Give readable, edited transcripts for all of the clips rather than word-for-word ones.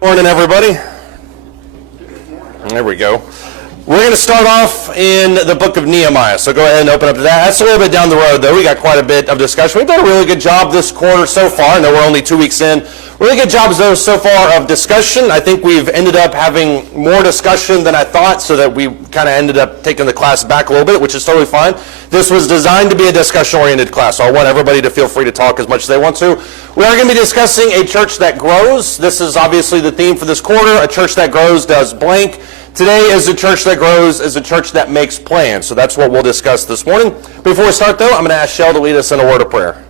Morning, everybody. There we go. We're going to start off in the book of Nehemiah, so go ahead and open up to that. That's a little bit down the road, though. We got quite a bit of discussion. We've done a really good job this quarter so far. I know we're only 2 weeks in. Really good jobs, though, so far of discussion. I think we've ended up having more discussion than I thought, so that we kind of ended up taking the class back a little bit, which is totally fine. This was designed to be a discussion-oriented class, so I want everybody to feel free to talk as much as they want to. We are going to be discussing a church that grows. This is obviously the theme for this quarter. A church that grows does blank. Today is a church that grows, is a church that makes plans. So that's what we'll discuss this morning. Before we start, though, I'm going to ask Shell to lead us in a word of prayer.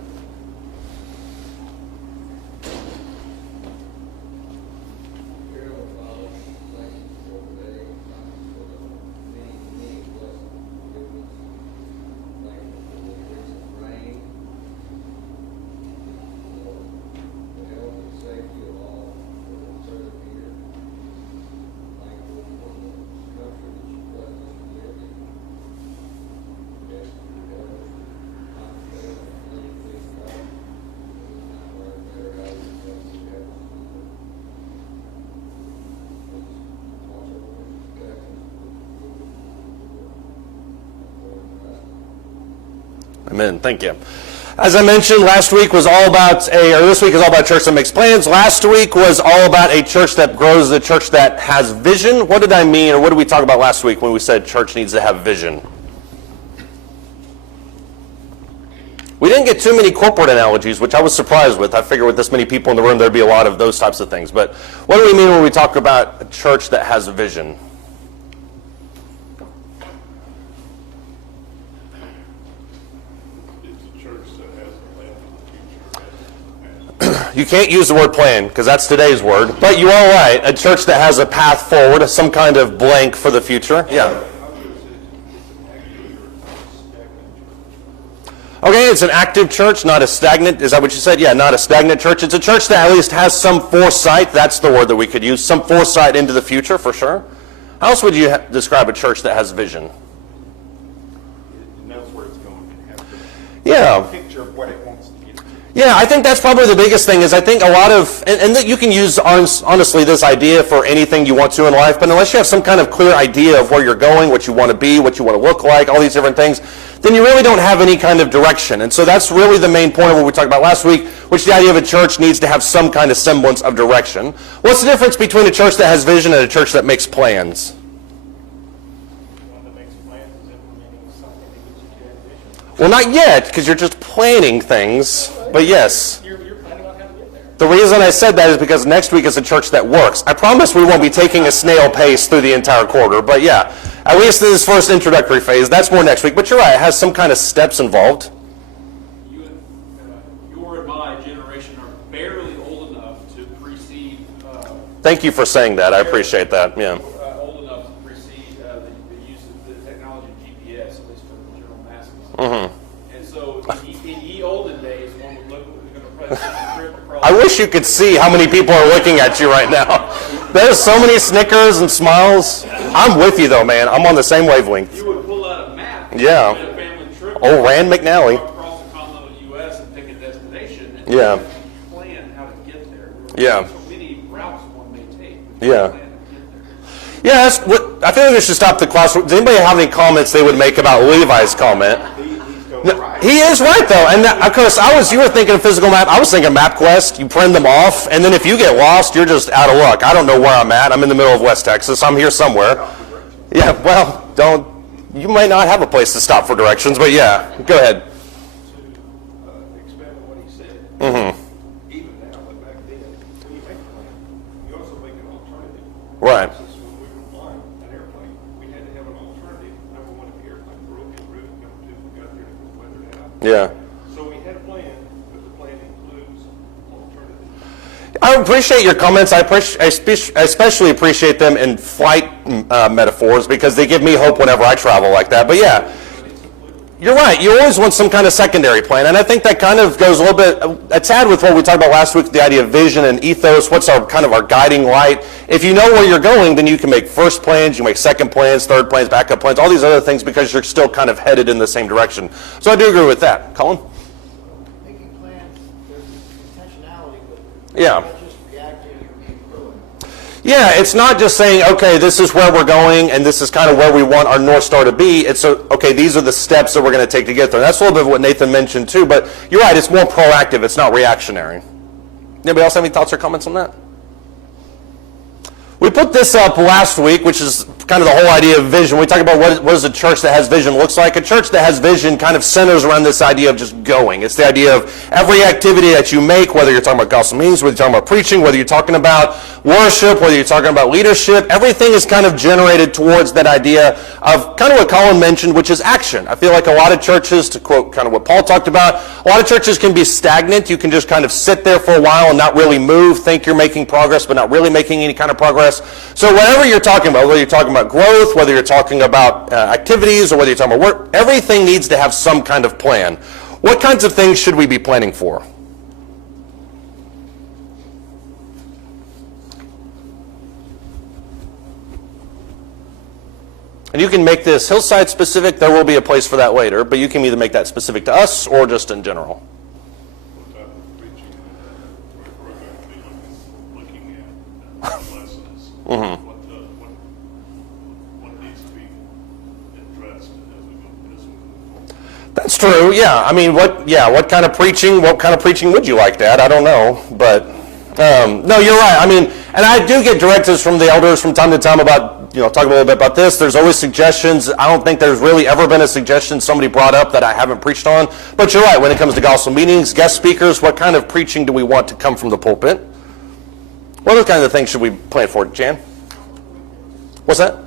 Amen. Thank you. As I mentioned, this week is all about a church that makes plans. Last week was all about a church that grows, a church that has vision. What did I mean, or what did we talk about last week when we said church needs to have vision? We didn't get too many corporate analogies, which I was surprised with. I figured with this many people in the room, there'd be a lot of those types of things. But what do we mean when we talk about a church that has a vision? You can't use the word plan because that's today's word, but you are right. A church that has a path forward, some kind of blank for the future. Yeah. Okay, it's an active church, not a stagnant. Is that what you said? Yeah, not a stagnant church. It's a church that at least has some foresight. That's the word that we could use. Some foresight into the future, for sure. How else would you describe a church that has vision? It knows where it's going. Yeah. A picture of what it wants to get to. Yeah, I think that's probably the biggest thing is I think a lot of, and that you can use honestly this idea for anything you want to in life, but unless you have some kind of clear idea of where you're going, what you want to be, what you want to look like, all these different things, then you really don't have any kind of direction. And so that's really the main point of what we talked about last week, which the idea of a church needs to have some kind of semblance of direction. What's the difference between a church that has vision and a church that makes plans? One that makes plans is implementing something that gets you to that vision. Well, not yet, because you're just planning things, but yes. You're planning on how to get there. The reason I said that is because next week is a church that works. I promise we won't be taking a snail pace through the entire quarter, but yeah, at least in this first introductory phase, that's more next week. But you're right, it has some kind of steps involved. Your and my generation are barely old enough to precede. Thank you for saying that. I appreciate that. Yeah. Old enough to precede the use of the technology of GPS, at least for the general masses. Mm-hmm. And so, in ye olden days, one would look at the press trip across. I wish you could see how many people are looking at you right now. There's so many snickers and smiles. I'm with you, though, man. I'm on the same wavelength. You would pull out a map. Yeah. And a family trip. Oh, Rand McNally. Across the continental U.S. and pick a destination. And Yeah. plan how to get there. Yeah. So many routes one may take. Yeah. Plan to get there. Yeah, that's what, I feel like we should stop the class. Does anybody have any comments they would make about Levi's comment? He's going right. He is right, though. And of course, you were thinking of physical map. I was thinking MapQuest. You print them off, and then if you get lost, you're just out of luck. I don't know where I'm at. I'm in the middle of West Texas. I'm here somewhere. Yeah, well, you might not have a place to stop for directions, but yeah, go ahead. To expand on what he said, Mm-hmm. even now, but back then, when you make a plan, you also make an alternative. Right. Since when we were flying an airplane, we had to have an alternative. Number one, if the airplane broke en route, number two, if we got there and it was weathered out. Yeah. So we had a plan, but the plan includes alternatives. I appreciate your comments. I especially appreciate them in flight metaphors because they give me hope whenever I travel like that. But yeah, you're right. You always want some kind of secondary plan. And I think that kind of goes a little bit, a tad with what we talked about last week, the idea of vision and ethos. What's our guiding light? If you know where you're going, then you can make first plans, you make second plans, third plans, backup plans, all these other things because you're still kind of headed in the same direction. So I do agree with that. Colin? Making plans, there's intentionality with it. Yeah. Not just reacting or being fluid. Yeah, it's not just saying, okay, this is where we're going, and this is kind of where we want our North Star to be. It's, okay, these are the steps that we're going to take to get there. That's a little bit of what Nathan mentioned too, but you're right, it's more proactive. It's not reactionary. Anybody else have any thoughts or comments on that? We put this up last week, which is kind of the whole idea of vision. We talk about what does a church that has vision looks like. A church that has vision kind of centers around this idea of just going. It's the idea of every activity that you make, whether you're talking about gospel meetings, whether you're talking about preaching, whether you're talking about worship, whether you're talking about leadership, everything is kind of generated towards that idea of kind of what Colin mentioned, which is action. I feel like a lot of churches, to quote kind of what Paul talked about, a lot of churches can be stagnant. You can just kind of sit there for a while and not really move, think you're making progress, but not really making any kind of progress. So whatever you're talking about, whether you're talking about growth, whether you're talking about activities, or whether you're talking about work, everything needs to have some kind of plan. What kinds of things should we be planning for? And you can make this hillside specific. There will be a place for that later, but you can either make that specific to us or just in general. What type of preaching we're going to be looking at lessons? Mm-hmm. What needs to be addressed as we move forward? That's true. Yeah. I mean, what kind of preaching would you like, Dad? I don't know, but no, you're right. I mean, and I do get directives from the elders from time to time about, talking a little bit about this. There's always suggestions. I don't think there's really ever been a suggestion somebody brought up that I haven't preached on. But you're right. When it comes to gospel meetings, guest speakers, what kind of preaching do we want to come from the pulpit? What other kinds of things should we plan for, Jan? What's that?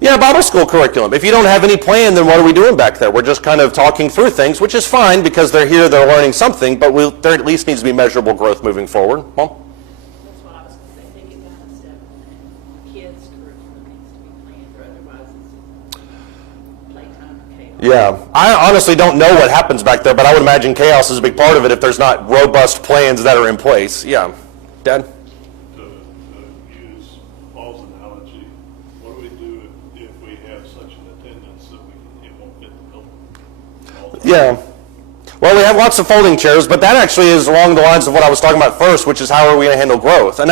Yeah, Bible school curriculum. If you don't have any plan, then what are we doing back there? We're just kind of talking through things, which is fine because they're here, they're learning something, but there at least needs to be measurable growth moving forward. Mom? That's what I was going to say. Take it down a step. Kids' curriculum needs to be planned, or otherwise it's playtime or chaos. Yeah. I honestly don't know what happens back there, but I would imagine chaos is a big part of it if there's not robust plans that are in place. Yeah. Dad? To use Paul's analogy, what do we do if we have such an attendance that it won't fit the building? Yeah. Well, we have lots of folding chairs, but that actually is along the lines of what I was talking about first, which is how are we going to handle growth? And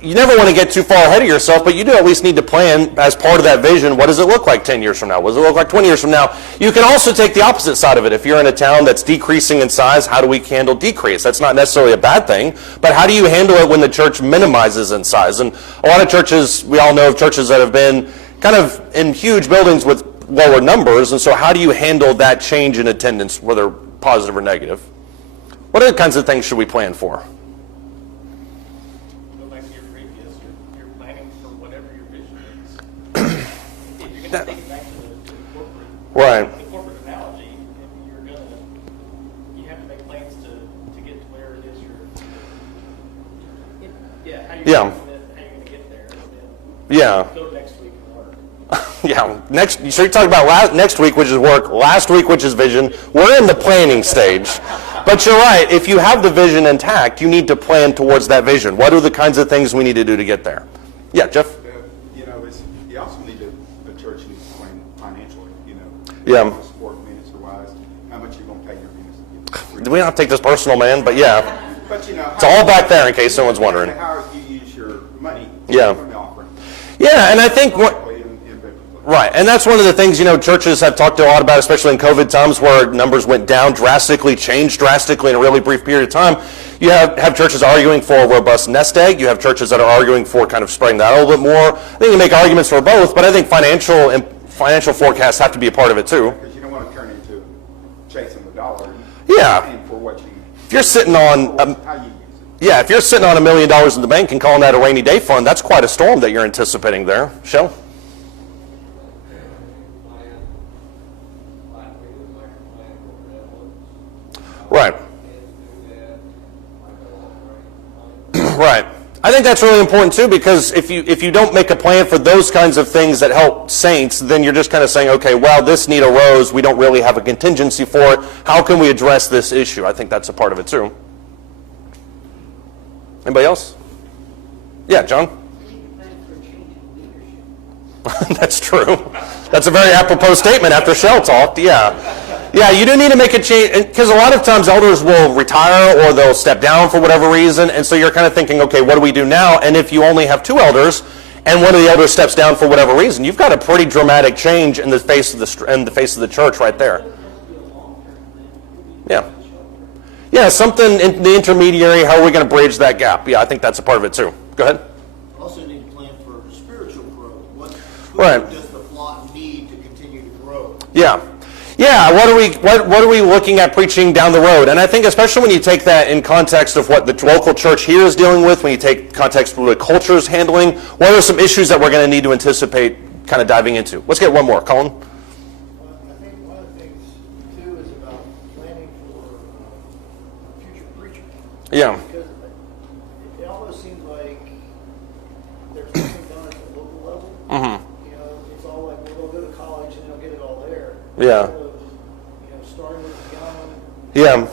you never want to get too far ahead of yourself, but you do at least need to plan as part of that vision. What does it look like 10 years from now? What does it look like 20 years from now? You can also take the opposite side of it. If you're in a town that's decreasing in size, how do we handle decrease? That's not necessarily a bad thing, but how do you handle it when the church minimizes in size? And a lot of churches, we all know of churches that have been kind of in huge buildings with lower numbers, and so how do you handle that change in attendance, whether positive or negative? What other kinds of things should we plan for? Go back to your previous, you're planning for whatever your vision is. If you're going to take it back to the corporate analogy, you have to make plans to get to where it is how you're going to get there. And then go next week and work. Yeah, so you're talking about next week, which is work, last week, which is vision. We're in the planning stage. But you're right, if you have the vision intact, you need to plan towards that vision. What are the kinds of things we need to do to get there? Yeah, Jeff? You also need the church needs to plan financially, Yeah. Support minister-wise, how much you're going to pay your minister. We don't take this personal, man, but yeah. But It's all back there in case someone's wondering. How you use your money Yeah. from the offering. Yeah, and I think right, and that's one of the things, churches have talked a lot about, especially in COVID times where numbers went down drastically, changed drastically in a really brief period of time. You have churches arguing for a robust nest egg. You have churches that are arguing for kind of spreading that a little bit more. I think you make arguments for both, but I think financial forecasts have to be a part of it too. Because you don't want to turn into chasing the dollar. Yeah. Paying for what you If you're sitting on how you use it. Yeah, if you're sitting on $1 million in the bank and calling that a rainy day fund, that's quite a storm that you're anticipating there. Shell? Right. Right. I think that's really important too, because if you don't make a plan for those kinds of things that help saints, then you're just kind of saying, okay, well, this need arose. We don't really have a contingency for it. How can we address this issue? I think that's a part of it too. Anybody else? Yeah, John? That's true. That's a very apropos statement after Shell talked, yeah. Yeah, you do need to make a change, because a lot of times elders will retire or they'll step down for whatever reason, and so you're kind of thinking, okay, what do we do now? And if you only have 2 elders, and one of the elders steps down for whatever reason, you've got a pretty dramatic change in the face of the church right there. Yeah. Yeah, something in the intermediary, how are we going to bridge that gap? Yeah, I think that's a part of it too. Go ahead. Also need to plan for spiritual growth. What Right. does the flock need to continue to grow? Yeah. Yeah, what are we looking at preaching down the road? And I think especially when you take that in context of what the local church here is dealing with, when you take context of what the culture is handling, what are some issues that we're going to need to anticipate kind of diving into? Let's get one more. Colin? I think one of the things, too, is about planning for future preaching. Yeah. Because it almost seems like there's nothing done at the local level. Mm-hmm. You know, it's all like, well, they'll go to college and they'll get it all there. Yeah. Instead of, you know, starting with young, Yeah.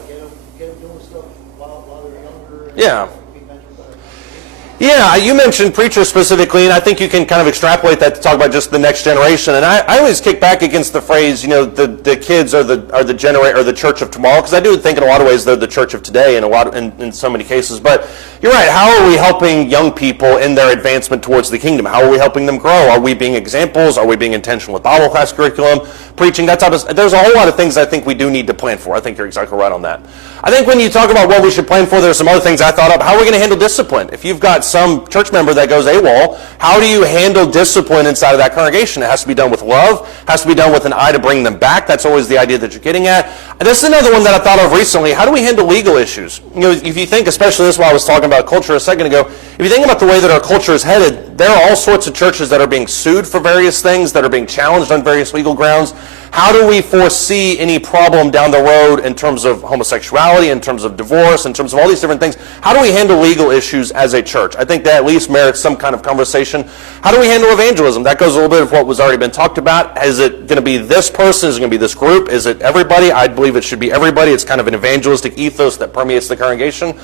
get them doing stuff while they're younger. And Yeah. be mentored by their congregation. Yeah, you mentioned preachers specifically, and I think you can kind of extrapolate that to talk about just the next generation. And I always kick back against the phrase, you know, the kids are the church of tomorrow, because I do think in a lot of ways they're the church of today in so many cases. But you're right. How are we helping young people in their advancement towards the kingdom? How are we helping them grow? Are we being examples? Are we being intentional with Bible class curriculum, preaching, that type of stuff? There's a whole lot of things I think we do need to plan for. I think you're exactly right on that. I think when you talk about what we should plan for, there's some other things I thought of. How are we going to handle discipline? If you've got some church member that goes AWOL, how do you handle discipline inside of that congregation? It has to be done with love, has to be done with an eye to bring them back. That's always the idea that you're getting at. And this is another one that I thought of recently. How do we handle legal issues? You know, if you think, especially this while I was talking about culture a second ago, if you think about the way that our culture is headed, there are all sorts of churches that are being sued for various things, that are being challenged on various legal grounds. How do we foresee any problem down the road in terms of homosexuality, in terms of divorce, in terms of all these different things? How do we handle legal issues as a church? I think that at least merits some kind of conversation. How do we handle evangelism? That goes a little bit of what was already been talked about. Is it going to be this person? Is it going to be this group? Is it everybody? I believe it should be everybody. It's kind of an evangelistic ethos that permeates the congregation.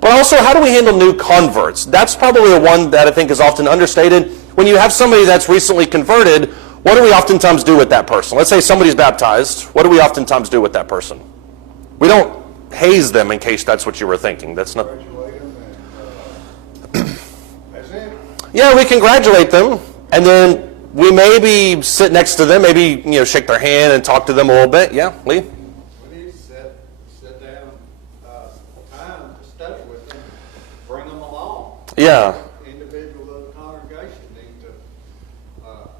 But also, how do we handle new converts? That's probably the one that I think is often understated. When you have somebody that's recently converted, what do we oftentimes do with that person? Let's say somebody's baptized. What do we oftentimes do with that person? We don't haze them, in case that's what you were thinking. That's not. Congratulate them and that's it. Yeah, we congratulate them, and then we maybe sit next to them, maybe shake their hand and talk to them a little bit. Yeah, Lee? We need to sit down, time to study with them, bring them along. Yeah. Individuals of the congregation need to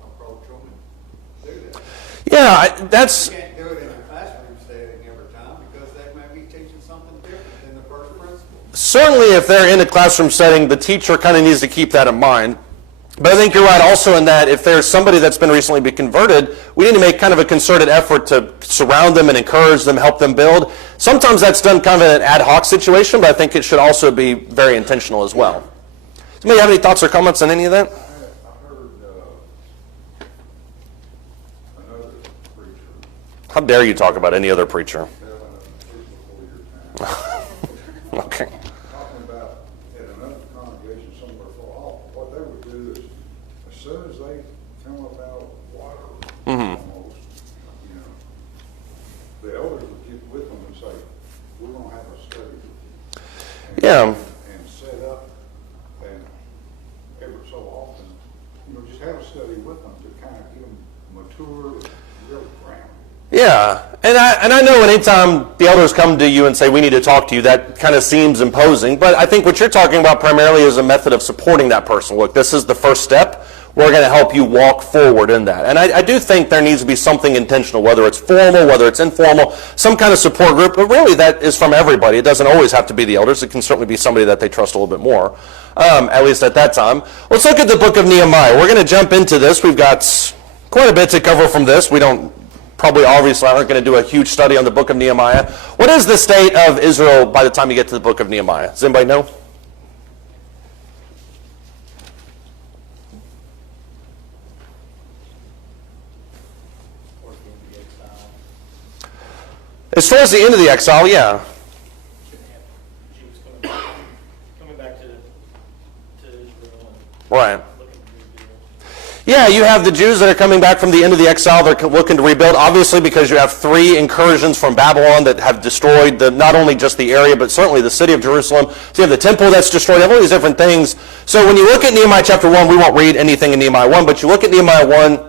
approach them and do that. Yeah, that's. You can't do it in a classroom setting every time because they may be teaching something different than the first principle. Certainly, if they're in a classroom setting, the teacher kind of needs to keep that in mind. But I think you're right also in that if there's somebody that's been recently been converted, we need to make kind of a concerted effort to surround them and encourage them, help them build. Sometimes that's done kind of in an ad hoc situation, but I think it should also be very intentional as well. Does anybody have any thoughts or comments on any of that? I heard another preacher How dare you talk about any other preacher? telling a before your time, Okay. talking about at another congregation somewhere far off, what they would do is, as soon as they come up out of water, almost, the elders would get with them and say, we're going to have a study with you. Yeah. And set up, and every so often, just have a study with them to kind of get them matured and really grounded. Yeah, and I know anytime the elders come to you and say, we need to talk to you, that kind of seems imposing, but I think what you're talking about primarily is a method of supporting that person. Look, this is the first step. We're going to help you walk forward in that. And I do think there needs to be something intentional, whether it's formal, whether it's informal, some kind of support group, but really that is from everybody. It doesn't always have to be the elders. It can certainly be somebody that they trust a little bit more, at least at that time. Let's look at the book of Nehemiah. We're going to jump into this. We've got quite a bit to cover from this. We don't probably obviously aren't going to do a huge study on the book of Nehemiah. What is the state of Israel by the time you get to the book of Nehemiah? Does anybody know? It's towards the end of the exile, yeah. Jews coming back to Israel and Right. looking to rebuild. Yeah, you have the Jews that are coming back from the end of the exile. They're looking to rebuild, obviously, because you have 3 incursions from Babylon that have destroyed not only just the area, but certainly the city of Jerusalem. So you have the temple that's destroyed, you have all these different things. So when you look at Nehemiah chapter 1, we won't read anything in Nehemiah 1, but you look at Nehemiah 1,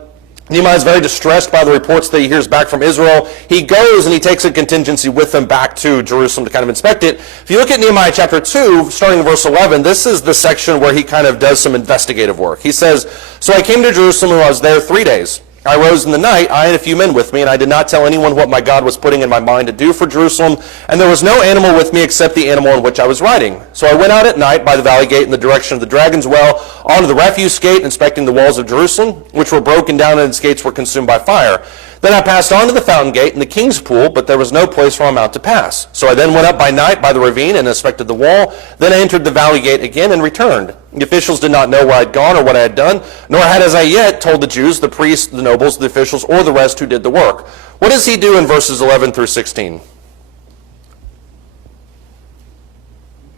Nehemiah is very distressed by the reports that he hears back from Israel. He goes and he takes a contingency with him back to Jerusalem to kind of inspect it. If you look at Nehemiah chapter 2, starting in verse 11, this is the section where he kind of does some investigative work. He says, "So I came to Jerusalem and I was there 3 days. I rose in the night, I and a few men with me, and I did not tell anyone what my God was putting in my mind to do for Jerusalem, and there was no animal with me except the animal on which I was riding. So I went out at night by the valley gate in the direction of the Dragon's Well, onto the refuse gate, inspecting the walls of Jerusalem, which were broken down and its gates were consumed by fire. Then I passed on to the fountain gate and the king's pool, but there was no place for a mount to pass. So I then went up by night by the ravine and inspected the wall. Then I entered the valley gate again and returned. The officials did not know where I had gone or what I had done, nor had as I yet told the Jews, the priests, the nobles, the officials, or the rest who did the work." What does he do in verses 11 through 16?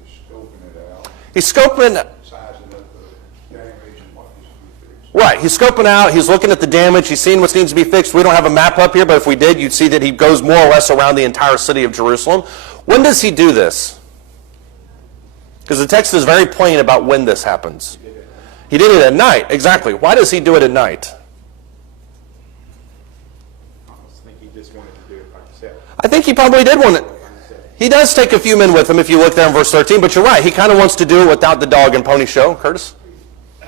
Just scoping it out, He's scoping, sizing up the damage and what needs to be fixed. right, he's scoping out, he's looking at the damage, he's seeing what needs to be fixed. We don't have a map up here, but if we did, you'd see that he goes more or less around the entire city of Jerusalem. When does he do this? Because the text is very plain about when this happens. He did it at night, exactly. Why does he do it at night? I just think he just wanted to do it by himself. I think he probably did want it. He does take a few men with him if you look there in verse 13, but you're right. He kind of wants to do it without the dog and pony show. Curtis? It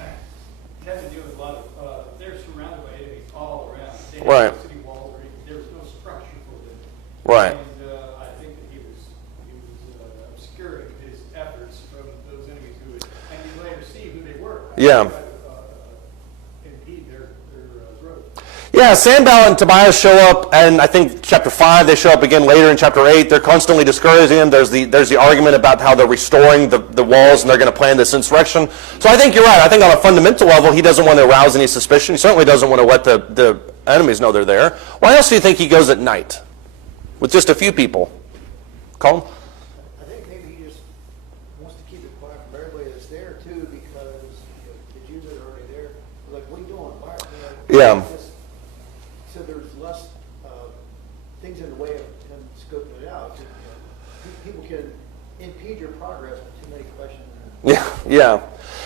has to do with a lot of, they're surrounded by enemies all around. They had Right. no city walls, or there was no structure for them. Right. And I think that he was obscuring his efforts from those enemies who would, and you later see who they were. Yeah. Impede their growth. Yeah, Sanballat and Tobias show up, and I think chapter 5, they show up again later in chapter 8. They're constantly discouraging him. There's the argument about how they're restoring the walls and they're going to plan this insurrection. So I think you're right. I think on a fundamental level, he doesn't want to arouse any suspicion. He certainly doesn't want to let the enemies know they're there. Why else do you think he goes at night with just a few people? Colin? I think maybe he just wants to keep it quiet from everybody that's there too, because the Jews that are already there, are like, what are you doing? Why? Yeah. So there's less things in the way of him scoping it out. People can impede your progress with too many questions.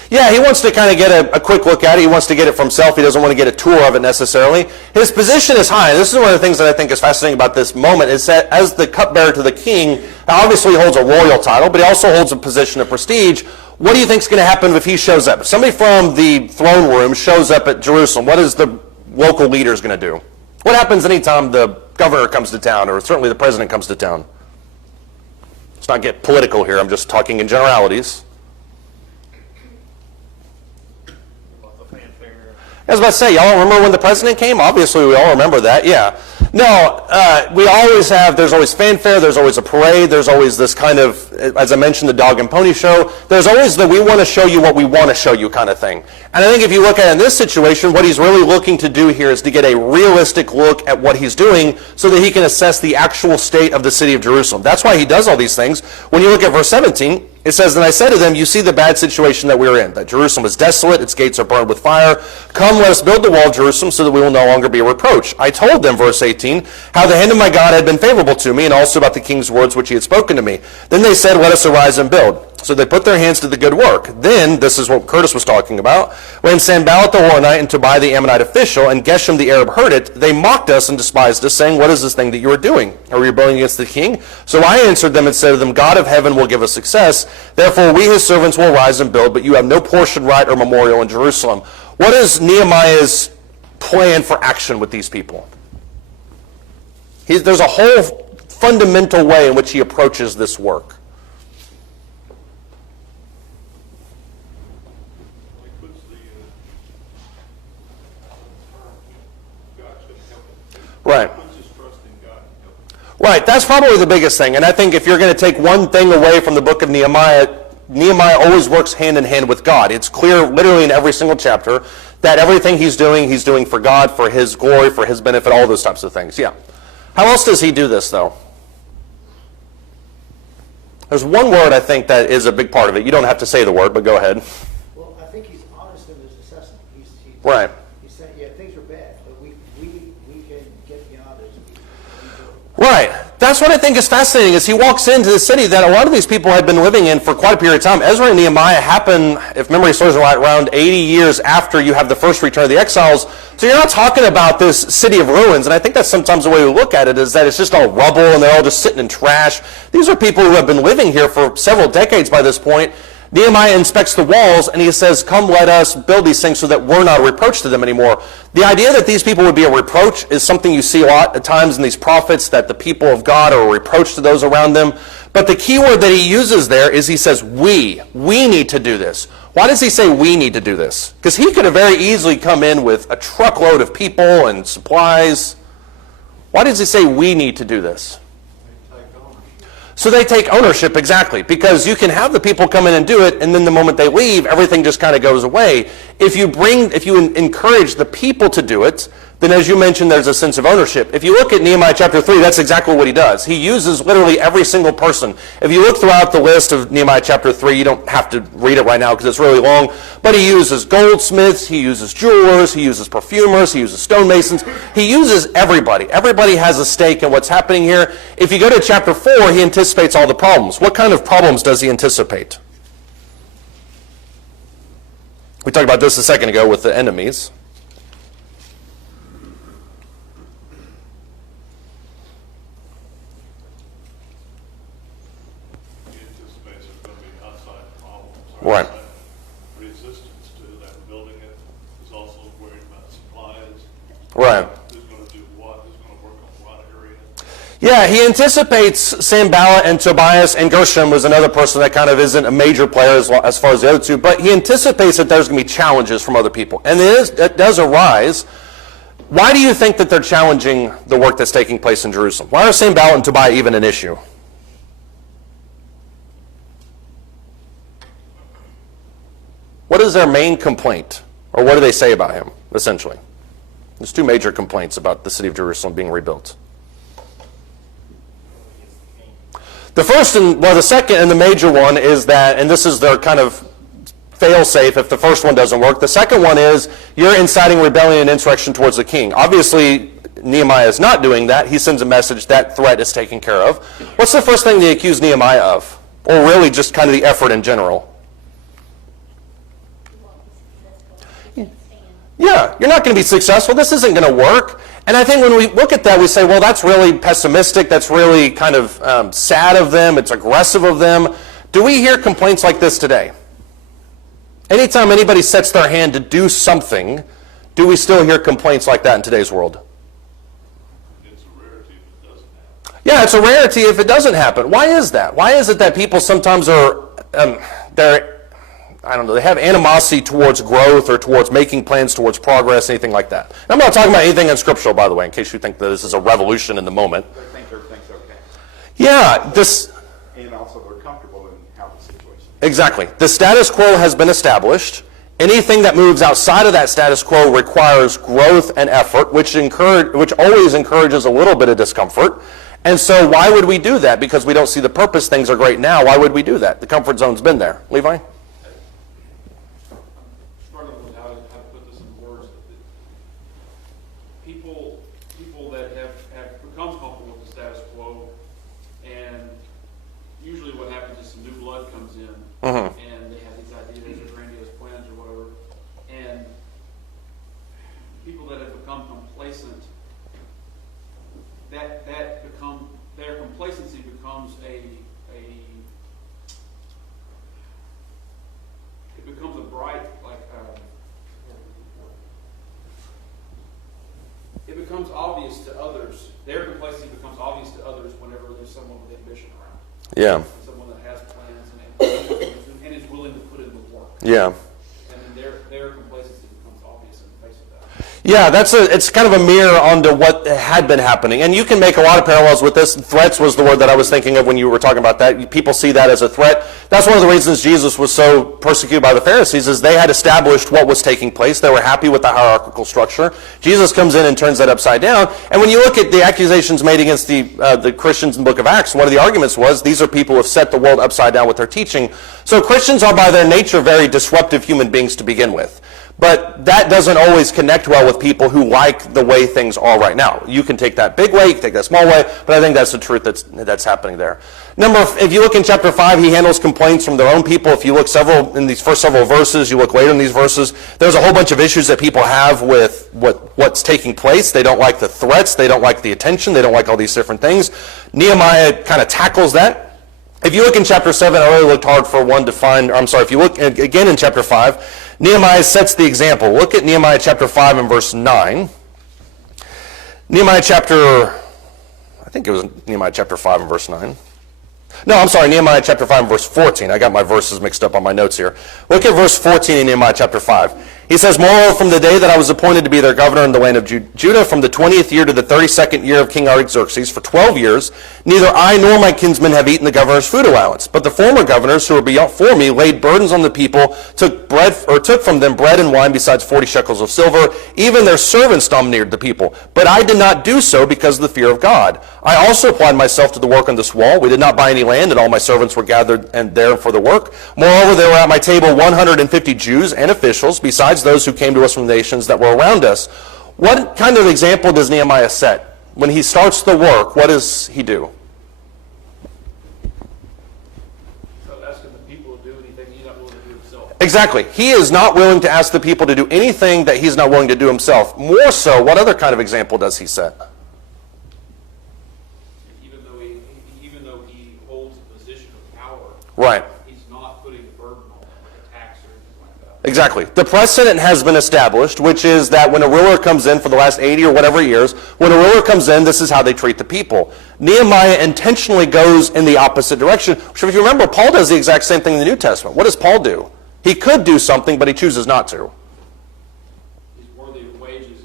Yeah, he wants to kind of get a quick look at it. He wants to get it for himself. He doesn't want to get a tour of it necessarily. His position is high. This is one of the things that I think is fascinating about this moment, is that as the cupbearer to the king, obviously he holds a royal title, but he also holds a position of prestige. What do you think is going to happen if he shows up? If somebody from the throne room shows up at Jerusalem, what is the local leaders going to do? What happens anytime the governor comes to town, or certainly the president comes to town? Let's not get political here. I'm just talking in generalities. I was about to say, y'all remember when the president came? Obviously, we all remember that, yeah. No, there's always fanfare, there's always a parade, there's always this kind of, as I mentioned, the dog and pony show. There's always the we want to show you what we want to show you kind of thing. And I think if you look at it in this situation, what he's really looking to do here is to get a realistic look at what he's doing so that he can assess the actual state of the city of Jerusalem. That's why he does all these things. When you look at verse 17, it says, "Then I said to them, you see the bad situation that we're in, that Jerusalem is desolate, its gates are burned with fire. Come, let us build the wall of Jerusalem so that we will no longer be a reproach. I told them," verse 18, "how the hand of my God had been favorable to me, and also about the king's words which he had spoken to me. Then they said, let us arise and build. So they put their hands to the good work. Then," this is what Curtis was talking about, "when Sanballat the Horonite and Tobiah the Ammonite official and Geshem the Arab heard it, they mocked us and despised us, saying, what is this thing that you are doing? Are we rebelling against the king? So I answered them and said to them, God of heaven will give us success. Therefore we his servants will rise and build, but you have no portion, right, or memorial in Jerusalem." What is Nehemiah's plan for action with these people? There's a whole fundamental way in which he approaches this work. He puts God's going to help him. Right. He puts his trust in God to help him. Right, that's probably the biggest thing. And I think if you're going to take one thing away from the book of Nehemiah, Nehemiah always works hand in hand with God. It's clear literally in every single chapter that everything he's doing for God, for his glory, for his benefit, all those types of things. Yeah. How else does he do this, though? There's one word I think that is a big part of it. You don't have to say the word, but go ahead. Well, I think he's honest in his assessment. Right. He's Right. That's what I think is fascinating, is he walks into the city that a lot of these people had been living in for quite a period of time. Ezra and Nehemiah happen, if memory serves me right, around 80 years after you have the first return of the exiles. So you're not talking about this city of ruins, and I think that's sometimes the way we look at it, is that it's just all rubble and they're all just sitting in trash. These are people who have been living here for several decades by this point. Nehemiah inspects the walls and he says, come, let us build these things so that we're not a reproach to them anymore. The idea that these people would be a reproach is something you see a lot at times in these prophets, that the people of God are a reproach to those around them. But the key word that he uses there is he says, we need to do this. Why does he say we need to do this? Because he could have very easily come in with a truckload of people and supplies. Why does he say we need to do this? So they take ownership, exactly, because you can have the people come in and do it, and then the moment they leave, everything just kind of goes away. If you encourage the people to do it, then as you mentioned, there's a sense of ownership. If you look at Nehemiah chapter 3, that's exactly what he does. He uses literally every single person. If you look throughout the list of Nehemiah chapter 3, you don't have to read it right now because it's really long, but he uses goldsmiths, he uses jewelers, he uses perfumers, he uses stonemasons. He uses everybody. Everybody has a stake in what's happening here. If you go to chapter 4, he anticipates all the problems. What kind of problems does he anticipate? We talked about this a second ago with the enemies. Right. Resistance to that building it. He's also worried about supplies. Right. Who's going to do what? Who's going to work on what area? Yeah, he anticipates Sanballat and Tobias, and Gershom was another person that kind of isn't a major player as far as the other two, but he anticipates that there's going to be challenges from other people. And it does arise. Why do you think that they're challenging the work that's taking place in Jerusalem? Why are Sanballat and Tobiah even an issue? What is their main complaint? Or what do they say about him, essentially? There's two major complaints about the city of Jerusalem being rebuilt. The first the second and the major one is that, and this is their kind of fail-safe if the first one doesn't work. The second one is, you're inciting rebellion and insurrection towards the king. Obviously, Nehemiah is not doing that. He sends a message that threat is taken care of. What's the first thing they accuse Nehemiah of? Or really just kind of the effort in general? Yeah, you're not going to be successful. This isn't going to work. And I think when we look at that, we say, well, that's really pessimistic. That's really kind of sad of them. It's aggressive of them. Do we hear complaints like this today? Anytime anybody sets their hand to do something, do we still hear complaints like that in today's world? It's a rarity if it doesn't happen. Yeah, it's a rarity if it doesn't happen. Why is that? Why is it that people sometimes are, they have animosity towards growth or towards making plans towards progress, anything like that? And I'm not talking about anything unscriptural, by the way, in case you think that this is a revolution in the moment. They think everything's okay. Yeah, this... And also they're comfortable in how the situation is. Exactly. The status quo has been established. Anything that moves outside of that status quo requires growth and effort, which always encourages a little bit of discomfort. And so why would we do that? Because we don't see the purpose. Things are great now. Why would we do that? The comfort zone's been there. Levi? Struggling with how to put this in words. People that have become comfortable with the status quo, and usually what happens is some new blood comes in, and they have these ideas or grandiose plans or whatever, and people that have become complacent, their complacency becomes a bright, it becomes obvious to others. Their complacency becomes obvious to others whenever there's someone with ambition around. Yeah. Someone that has plans and is willing to put in the work. Yeah. And then their complacency becomes obvious in the face of that. Yeah, it's kind of a mirror onto what had been happening. And you can make a lot of parallels with this. Threats was the word that I was thinking of when you were talking about that. People see that as a threat. That's one of the reasons Jesus was so persecuted by the Pharisees, is they had established what was taking place. They were happy with the hierarchical structure. Jesus comes in and turns that upside down. And when you look at the accusations made against the Christians in the book of Acts, one of the arguments was these are people who have set the world upside down with their teaching. So Christians are by their nature very disruptive human beings to begin with. But that doesn't always connect well with people who like the way things are right now. You can take that big way, you can take that small way, but I think that's the truth that's happening there. If you look in chapter 5, he handles complaints from their own people. If you look in these first several verses, you look later in these verses, there's a whole bunch of issues that people have with what's taking place. They don't like the threats, they don't like the attention, they don't like all these different things. Nehemiah kind of tackles that. If you look in chapter 7, I really looked hard for one to find, if you look again in chapter 5, Nehemiah sets the example. Look at Nehemiah chapter 5 and verse 9. Nehemiah chapter 5 and verse 9. Nehemiah chapter 5 and verse 14. I got my verses mixed up on my notes here. Look at verse 14 in Nehemiah chapter 5. He says, "Moreover, from the day that I was appointed to be their governor in the land of Judah, from the 20th year to the 32nd year of King Artaxerxes, for 12 years, neither I nor my kinsmen have eaten the governor's food allowance. But the former governors who were before me laid burdens on the people, took from them bread and wine besides 40 shekels of silver. Even their servants domineered the people. But I did not do so because of the fear of God. I also applied myself to the work on this wall. We did not buy any land, and all my servants were gathered there for the work. Moreover, there were at my table 150 Jews and officials, besides those who came to us from the nations that were around us." What kind of example does Nehemiah set? When he starts the work, what does he do? So asking the people to do anything he's not willing to do himself. Exactly. He is not willing to ask the people to do anything that he's not willing to do himself. More so, what other kind of example does he set? Even though he holds a position of power, Right. he's not putting a burden on them, like a tax or anything like that. Exactly. The precedent has been established, which is that when a ruler comes in for the last 80 or whatever years, when a ruler comes in, this is how they treat the people. Nehemiah intentionally goes in the opposite direction. So if you remember, Paul does the exact same thing in the New Testament. What does Paul do? He could do something, but he chooses not to. He's worthy of wages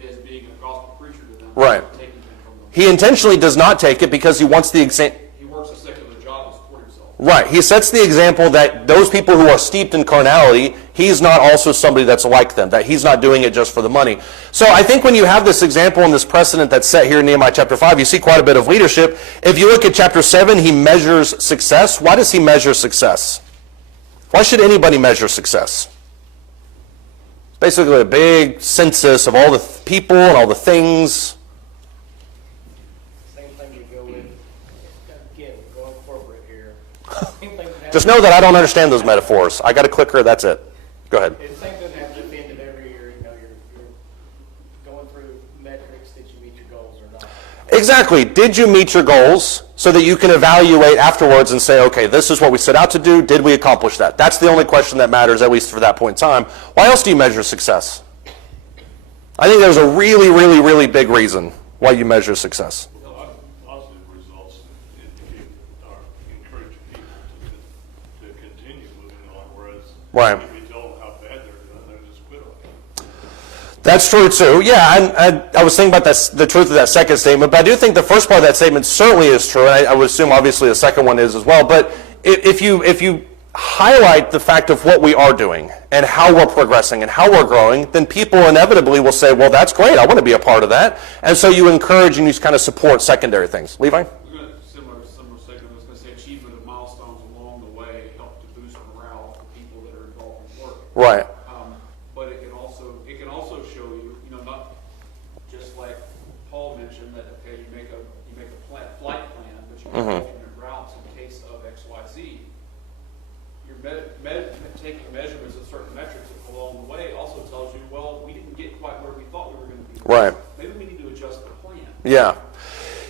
as being a gospel preacher to them. Right. Taking them from them. He intentionally does not take it because he wants the example. He works a secular job to support himself. Right. He sets the example that those people who are steeped in carnality, he's not also somebody that's like them, that he's not doing it just for the money. So I think when you have this example and this precedent that's set here in Nehemiah chapter 5, you see quite a bit of leadership. If you look at chapter 7, he measures success. Why does he measure success? Why should anybody measure success? It's basically a big census of all the people and all the things. Same thing you go with, again, going corporate here. Same thing that happens- Just know that I don't understand those metaphors. I got a clicker, that's it. Go ahead. It's the same thing that happens at the end of every year, you're going through metrics that you meet your goals or not. Exactly. Did you meet your goals so that you can evaluate afterwards and say, okay, this is what we set out to do. Did we accomplish that? That's the only question that matters, at least for that point in time. Why else do you measure success? I think there's a really, really, really big reason why you measure success. Positive results indicate or encourage people to continue moving on, whereas Right. if you tell them how bad they're doing, they'll just quit on it. That's true too. Yeah, I was thinking about the truth of that second statement, but I do think the first part of that statement certainly is true, and I would assume obviously the second one is as well. But if you highlight the fact of what we are doing and how we're progressing and how we're growing, then people inevitably will say, well, that's great, I want to be a part of that. And so you encourage and you kind of support secondary things. Levi? Similar segment. I was going to say achievement of milestones along the way help to boost morale for people that are involved in work. Right. But it can also show you, not just like Paul mentioned that okay, you make a flight plan, but you make alternate routes in case of X, Y, Z. You're taking measurements of certain metrics along the way also tells you, well, we didn't get quite where we thought we were going to be. Right. Maybe we need to adjust the plan. Yeah.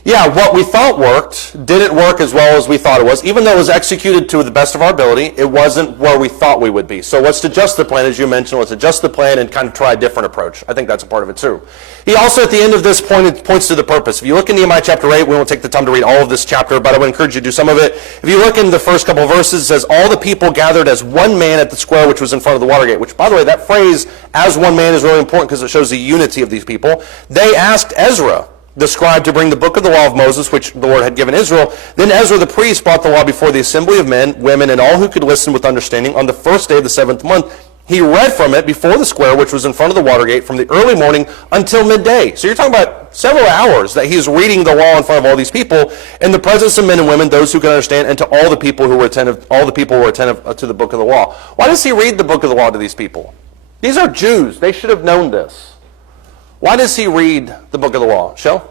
Yeah, what we thought worked didn't work as well as we thought it was. Even though it was executed to the best of our ability, it wasn't where we thought we would be. So let's adjust the plan, as you mentioned. Let's adjust the plan and kind of try a different approach. I think that's a part of it too. He also, at the end of this point, points to the purpose. If you look in Nehemiah chapter 8, we won't take the time to read all of this chapter, but I would encourage you to do some of it. If you look in the first couple of verses, it says, all the people gathered as one man at the square which was in front of the water gate, which, by the way, that phrase, as one man, is really important because it shows the unity of these people. They asked Ezra, the scribe, to bring the book of the law of Moses, which the Lord had given Israel. Then Ezra the priest brought the law before the assembly of men, women, and all who could listen with understanding on the first day of the 7th month. He read from it before the square, which was in front of the water gate, from the early morning until midday. So you're talking about several hours that he's reading the law in front of all these people in the presence of men and women, those who can understand, and to all the people who were attentive, to the book of the law. Why does he read the book of the law to these people? These are Jews. They should have known this. Why does he read the book of the law? Shell?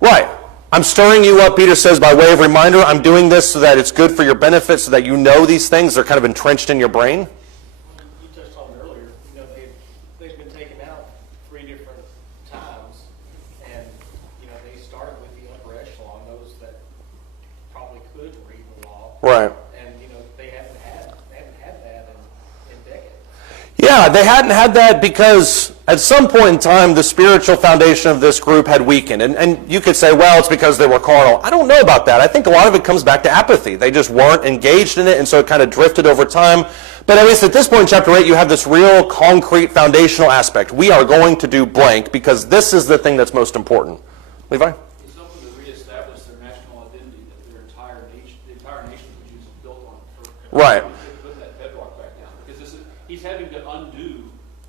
Right. I'm stirring you up, Peter says, by way of reminder. I'm doing this so that it's good for your benefit, so that you know these things. They're kind of entrenched in your brain. You touched on it earlier, they've been taken out 3 different times, and, they started with the upper echelon, those that probably could read the law. Right. And, they haven't had that in decades. Yeah, they hadn't had that because at some point in time, the spiritual foundation of this group had weakened. And you could say, well, it's because they were carnal. I don't know about that. I think a lot of it comes back to apathy. They just weren't engaged in it, and so it kind of drifted over time. But at least at this point in chapter 8, you have this real concrete foundational aspect. We are going to do blank because this is the thing that's most important. Levi? It's something to reestablish their national identity that their entire nation, the entire nation of the Jews is built on. Right. Put that bedrock back down. Because he's having to undo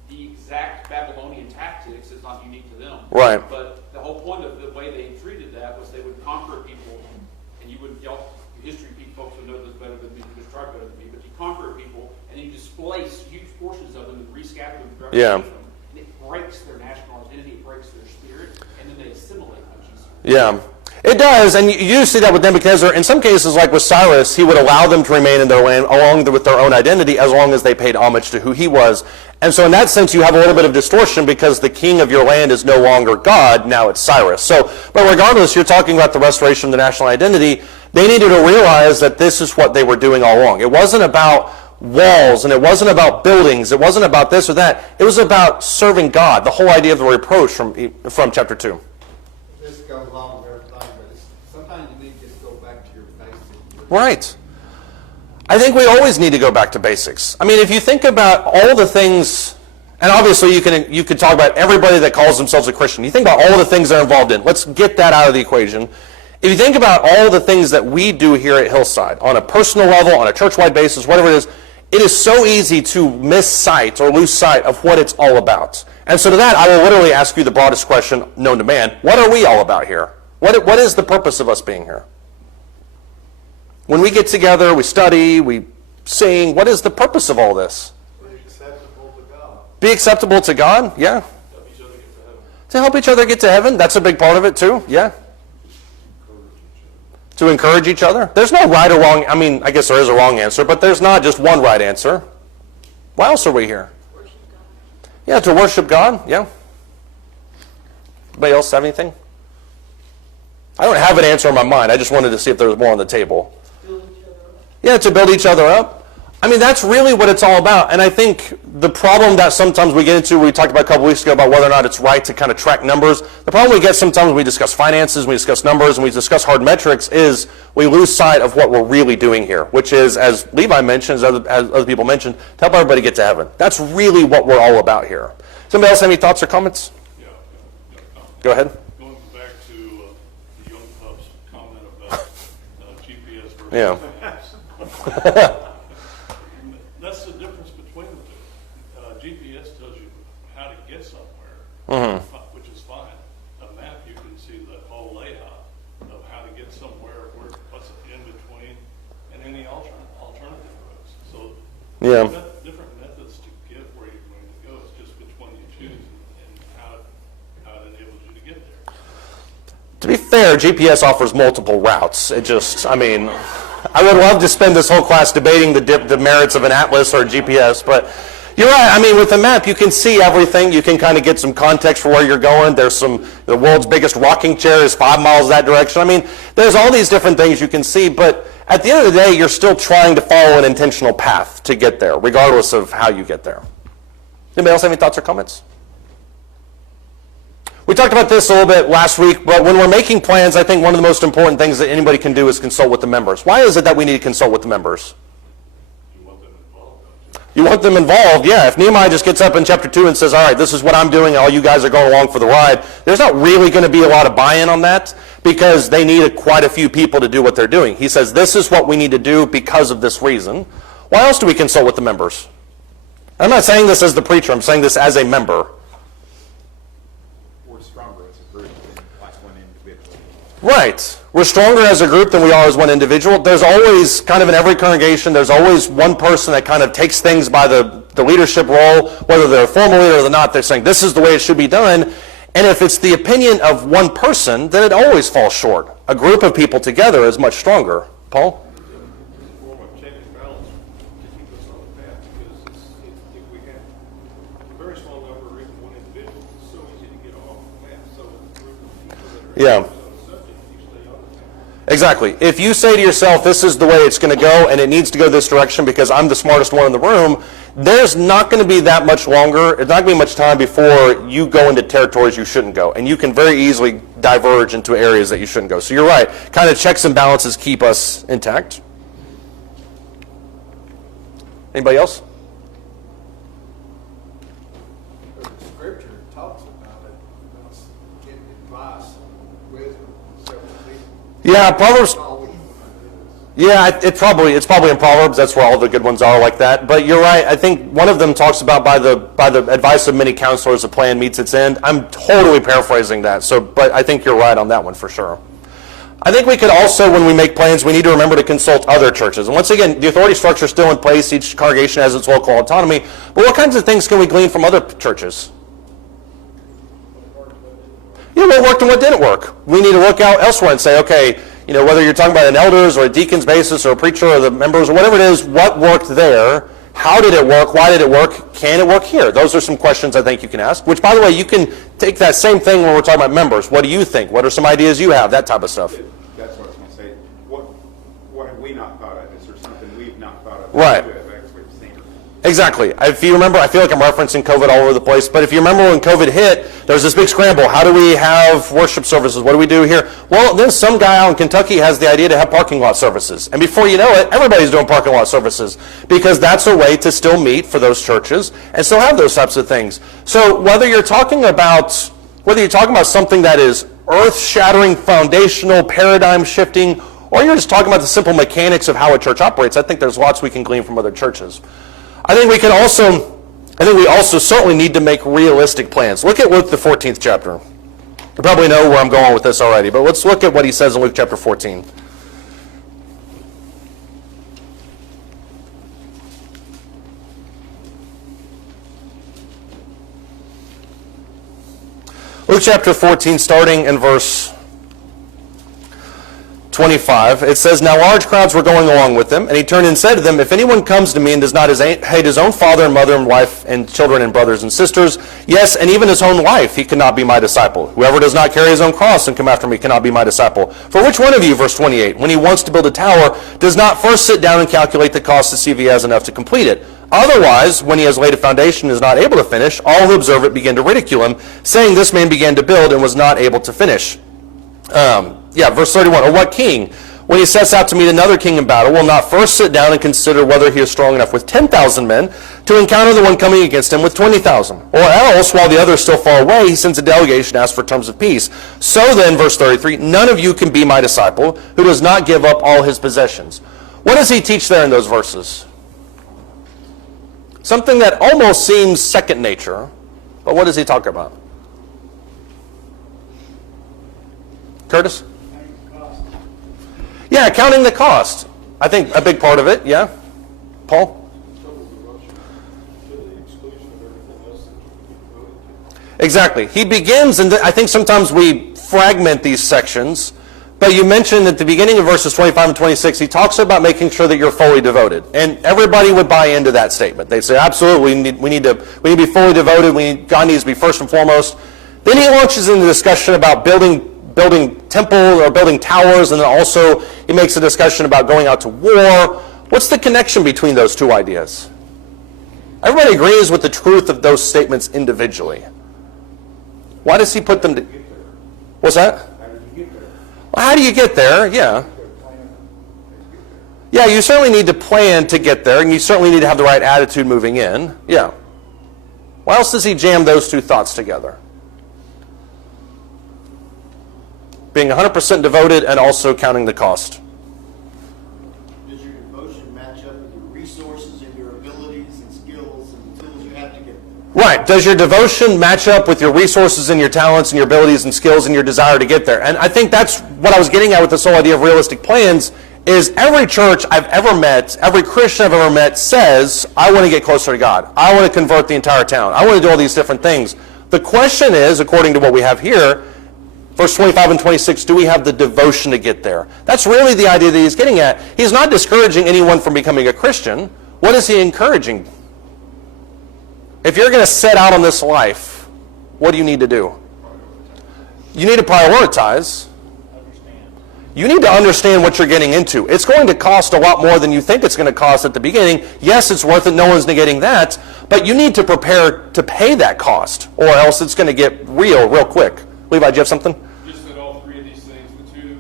the exact Babylonian tactics. It's not unique to them. Right. But the whole point of the way they treated that was they would conquer people, and you history folks would know this better than me, you describe better than me, but you conquer people, and you displace huge portions of them and rescatter them, and it breaks their national identity, it breaks their spirit, and then they assimilate much easier. Yeah. It does, and you do see that with Nebuchadnezzar. In some cases, like with Cyrus, he would allow them to remain in their land along with their own identity as long as they paid homage to who he was. And so in that sense, you have a little bit of distortion because the king of your land is no longer God, now it's Cyrus. But regardless, you're talking about the restoration of the national identity. They needed to realize that this is what they were doing all along. It wasn't about walls, and it wasn't about buildings. It wasn't about this or that. It was about serving God, the whole idea of the reproach from chapter 2. This goes along with everything, but sometimes you need to just go back to your basics. Right. I think we always need to go back to basics. I mean, if you think about all the things, and obviously you could talk about everybody that calls themselves a Christian. You think about all the things they're involved in. Let's get that out of the equation. If you think about all the things that we do here at Hillside, on a personal level, on a church-wide basis, whatever it is so easy to miss sight or lose sight of what it's all about. And so to that, I will literally ask you the broadest question known to man. What are we all about here? What is the purpose of us being here? When we get together, we study, we sing, what is the purpose of all this? Be acceptable to God. Be acceptable to God? Yeah. Help each other get to heaven. To help each other get to heaven? That's a big part of it too, yeah. To encourage each other? There's no right or wrong, I guess there is a wrong answer, but there's not just one right answer. Why else are we here? Worship God. Yeah, to worship God, yeah. Anybody else have anything? I don't have an answer in my mind. I just wanted to see if there was more on the table. Build each other up. Yeah, to build each other up. That's really what it's all about. And I think the problem that sometimes we get into, we talked about a couple weeks ago about whether or not it's right to kind of track numbers. The problem we get sometimes when we discuss finances, we discuss numbers, and we discuss hard metrics is we lose sight of what we're really doing here, which is, as Levi mentioned, as other people mentioned, to help everybody get to heaven. That's really what we're all about here. Somebody else have any thoughts or comments? Yeah. Go ahead. Going back to the young pup's comment about GPS versus Yeah. maps. That's the difference between the two. GPS tells you how to get somewhere, which is fine. A map, you can see the whole layout of how to get somewhere, what's in between, and any alternative roads. So Yeah. different methods to get where you're going to go. It's just which one you choose and how it enables you to get there. To be fair, GPS offers multiple routes. I would love to spend this whole class debating the merits of an atlas or a GPS, but you're right. With a map, you can see everything. You can kind of get some context for where you're going. There's the world's biggest rocking chair is 5 miles that direction. There's all these different things you can see, but at the end of the day, you're still trying to follow an intentional path to get there, regardless of how you get there. Anybody else have any thoughts or comments? We talked about this a little bit last week, but when we're making plans, I think one of the most important things that anybody can do is consult with the members. Why is it that we need to consult with the members? You want them involved, don't You want them involved, yeah. If Nehemiah just gets up in chapter 2 and says, all right, this is what I'm doing, and all you guys are going along for the ride, there's not really going to be a lot of buy-in on that because they need quite a few people to do what they're doing. He says, this is what we need to do because of this reason. Why else do we consult with the members? I'm not saying this as the preacher. I'm saying this as a member. We're stronger as a group than like one individual. Right. We're stronger as a group than we are as one individual. There's always, kind of in every congregation, there's always one person that kind of takes things by the leadership role, whether they're a formal leader or not. They're saying, this is the way it should be done. And if it's the opinion of one person, then it always falls short. A group of people together is much stronger. Paul? It's a form of check and balance to keep us on the path, because if we have a very small number or even one individual, it's so easy to get off the path. So a group of people that are Yeah. on the subject, you stay on the path. Exactly. If you say to yourself, this is the way it's going to go, and it needs to go this direction because I'm the smartest one in the room, there's not going to be that much longer, it's not going to be much time before you go into territories you shouldn't go. And you can very easily diverge into areas that you shouldn't go. So you're right. Kind of checks and balances keep us intact. Anybody else? The scripture talks about it, about getting advice, wisdom, several people. Yeah, Proverbs. Always. Yeah, it's probably in Proverbs. That's where all the good ones are like that. But you're right. I think one of them talks about by the advice of many counselors, a plan meets its end. I'm totally paraphrasing that. But I think you're right on that one for sure. I think we could also, when we make plans, we need to remember to consult other churches. And once again, the authority structure is still in place. Each congregation has its local autonomy. But what kinds of things can we glean from other churches? Yeah, what worked and what didn't work. We need to look out elsewhere and say, okay, whether you're talking about an elders or a deacon's basis or a preacher or the members or whatever it is, what worked there? How did it work? Why did it work? Can it work here? Those are some questions I think you can ask, which, by the way, you can take that same thing when we're talking about members. What do you think? What are some ideas you have? That type of stuff. That's what I was going to say. What have we not thought of? Is there something we've not thought of? Right. That you have actually seen? Exactly. If you remember, I feel like I'm referencing COVID all over the place, but if you remember when COVID hit, there was this big scramble. How do we have worship services? What do we do here? Well, then some guy out in Kentucky has the idea to have parking lot services. And before you know it, everybody's doing parking lot services because that's a way to still meet for those churches and still have those types of things. So whether you're talking about something that is earth-shattering, foundational, paradigm-shifting, or you're just talking about the simple mechanics of how a church operates, I think there's lots we can glean from other churches. I think we also certainly need to make realistic plans. Look at Luke, the 14th chapter. You probably know where I'm going with this already, but let's look at what he says in Luke chapter 14. Luke chapter 14, starting in verse 25, it says, Now large crowds were going along with him, and he turned and said to them, If anyone comes to me and does not hate his own father and mother and wife and children and brothers and sisters, yes, and even his own life, he cannot be my disciple. Whoever does not carry his own cross and come after me cannot be my disciple. For which one of you, verse 28, when he wants to build a tower, does not first sit down and calculate the cost to see if he has enough to complete it? Otherwise, when he has laid a foundation and is not able to finish, all who observe it begin to ridicule him, saying, This man began to build and was not able to finish. Verse 31, Or what king, when he sets out to meet another king in battle, will not first sit down and consider whether he is strong enough with 10,000 men to encounter the one coming against him with 20,000? Or else, while the other is still far away, he sends a delegation to ask for terms of peace. So then, verse 33, none of you can be my disciple who does not give up all his possessions. What does he teach there in those verses? Something that almost seems second nature, but what does he talk about? Curtis? Yeah, counting the cost. I think a big part of it, yeah. Paul? Total devotion to the exclusion of everything else that you can be devoted to. Exactly. He begins, and I think sometimes we fragment these sections, but you mentioned at the beginning of verses 25 and 26, he talks about making sure that you're fully devoted. And everybody would buy into that statement. They'd say, absolutely, we need to be fully devoted. God needs to be first and foremost. Then he launches into the discussion about building temple or building towers, and then also he makes a discussion about going out to war. What's the connection between those two ideas? Everybody agrees with the truth of those statements individually. Why does he put them to... What's that? Well, how do you get there? Yeah. Yeah, you certainly need to plan to get there, and you certainly need to have the right attitude moving in. Yeah. Why else does he jam those two thoughts together? Being 100% devoted and also counting the cost. Does your devotion match up with your resources and your abilities and skills and the tools you have to get Right. Does your devotion match up with your resources and your talents and your abilities and skills and your desire to get there? And I think that's what I was getting at with this whole idea of realistic plans is every church I've ever met, every Christian I've ever met says, I want to get closer to God. I want to convert the entire town. I want to do all these different things. The question is, according to what we have here, verse 25 and 26, do we have the devotion to get there? That's really the idea that he's getting at. He's not discouraging anyone from becoming a Christian. What is he encouraging? If you're going to set out on this life, what do you need to do? You need to prioritize. You need to understand what you're getting into. It's going to cost a lot more than you think it's going to cost at the beginning. Yes, it's worth it. No one's negating that. But you need to prepare to pay that cost, or else it's going to get real quick. Levi, do you have something? Just that all three of these things, the two,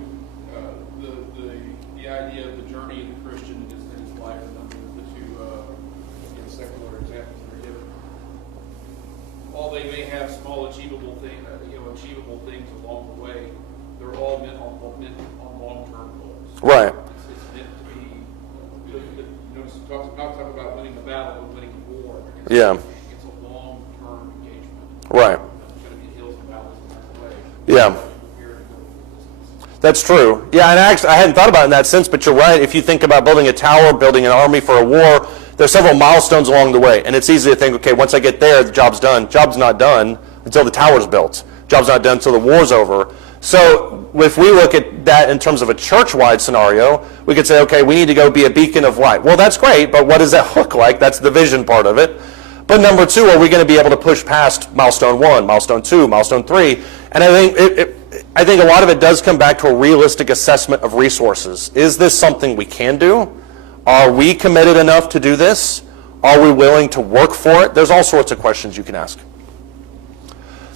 the idea of the journey of the Christian in his life, and the two secular examples that are given. While they may have small achievable things along the way, they're all meant on long-term goals. Right. It's meant to be. Notice it talks about winning the battle and winning the war. It's a long-term engagement. Right. There's going to be hills and valleys along the way. Yeah. That's true. Yeah, and actually, I hadn't thought about it in that sense, but you're right. If you think about building a tower, building an army for a war, there's several milestones along the way. And it's easy to think, okay, once I get there, the job's done. Job's not done until the tower's built. Job's not done until the war's over. So if we look at that in terms of a church-wide scenario, we could say, okay, we need to go be a beacon of light. Well, that's great, but what does that look like? That's the vision part of it. But number two, are we going to be able to push past milestone 1, milestone 2, milestone 3? And I think a lot of it does come back to a realistic assessment of resources. Is this something we can do? Are we committed enough to do this? Are we willing to work for it? There's all sorts of questions you can ask.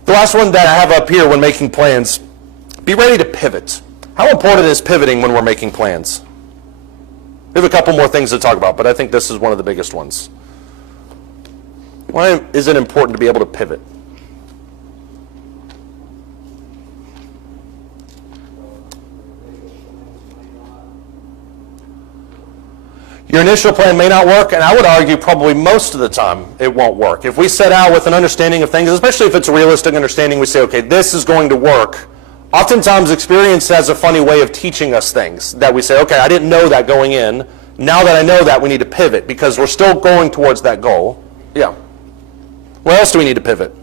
The last one that I have up here when making plans, be ready to pivot. How important is pivoting when we're making plans? We have a couple more things to talk about, but I think this is one of the biggest ones. Why is it important to be able to pivot? Your initial plan may not work, and I would argue probably most of the time it won't work. If we set out with an understanding of things, especially if it's a realistic understanding, we say, okay, this is going to work. Oftentimes experience has a funny way of teaching us things that we say, okay, I didn't know that going in. Now that I know that, we need to pivot because we're still going towards that goal. Yeah. Where else do we need to pivot?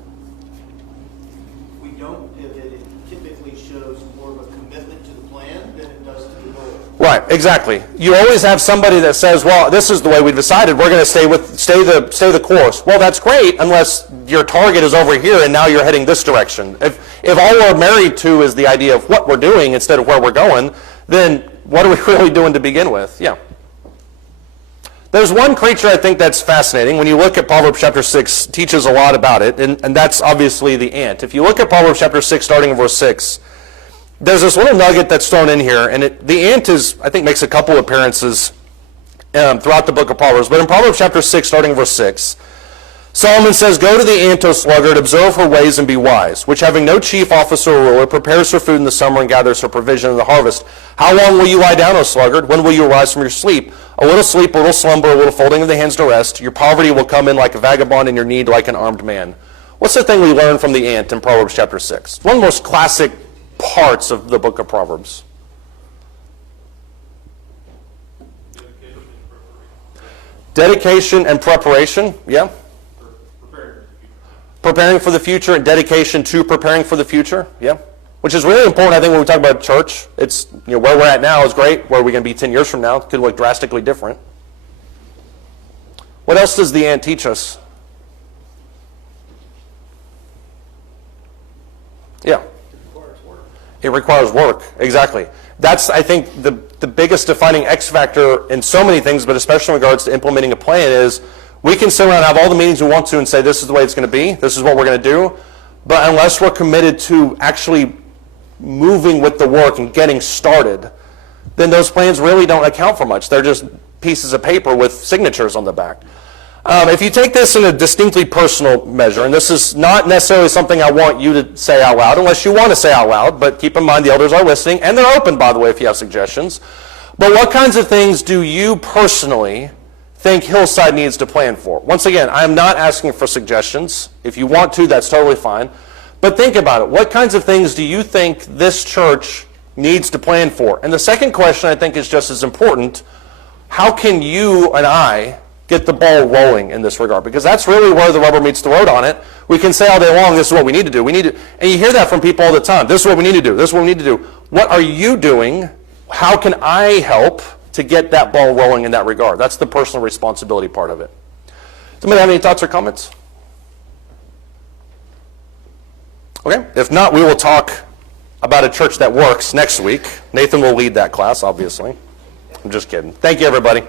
If we don't pivot, it typically shows more of a commitment to the plan than it does to the goal. Right, exactly. You always have somebody that says, well, this is the way we decided. We're going to stay the course. Well, that's great unless your target is over here and now you're heading this direction. If all we're married to is the idea of what we're doing instead of where we're going, then what are we really doing to begin with? Yeah. There's one creature I think that's fascinating. When you look at Proverbs chapter 6, it teaches a lot about it, and that's obviously the ant. If you look at Proverbs chapter 6, starting in verse 6, there's this little nugget that's thrown in here, and the ant makes a couple appearances throughout the book of Proverbs. But in Proverbs chapter 6, starting in verse 6, Solomon says, "Go to the ant, O sluggard, observe her ways and be wise, which having no chief officer or ruler, prepares her food in the summer and gathers her provision in the harvest. How long will you lie down, O sluggard? When will you arise from your sleep? A little sleep, a little slumber, a little folding of the hands to rest. Your poverty will come in like a vagabond and your need like an armed man." What's the thing we learn from the ant in Proverbs chapter 6? One of the most classic parts of the book of Proverbs. Dedication and preparation, yeah. Preparing for the future and dedication to preparing for the future, yeah. Which is really important, I think, when we talk about church. It's, where we're at now is great. Where are we going to be 10 years from now? It could look drastically different. What else does the ant teach us? Yeah. It requires work, exactly. That's, I think, the biggest defining X factor in so many things, but especially in regards to implementing a plan is we can sit around and have all the meetings we want to and say this is the way it's going to be, this is what we're going to do, but unless we're committed to actually moving with the work and getting started, then those plans really don't account for much. They're just pieces of paper with signatures on the back. If you take this in a distinctly personal measure, and this is not necessarily something I want you to say out loud, unless you want to say out loud, but keep in mind the elders are listening, and they're open, by the way, if you have suggestions. But what kinds of things do you personally think Hillside needs to plan for? Once again, I'm not asking for suggestions. If you want to, that's totally fine. But think about it. What kinds of things do you think this church needs to plan for? And the second question I think is just as important. How can you and I get the ball rolling in this regard? Because that's really where the rubber meets the road on it. We can say all day long, this is what we need to do. And you hear that from people all the time. This is what we need to do. This is what we need to do. What are you doing? How can I help to get that ball rolling in that regard? That's the personal responsibility part of it. Somebody have any thoughts or comments? Okay. If not, we will talk about a church that works next week. Nathan will lead that class, obviously. I'm just kidding. Thank you, everybody.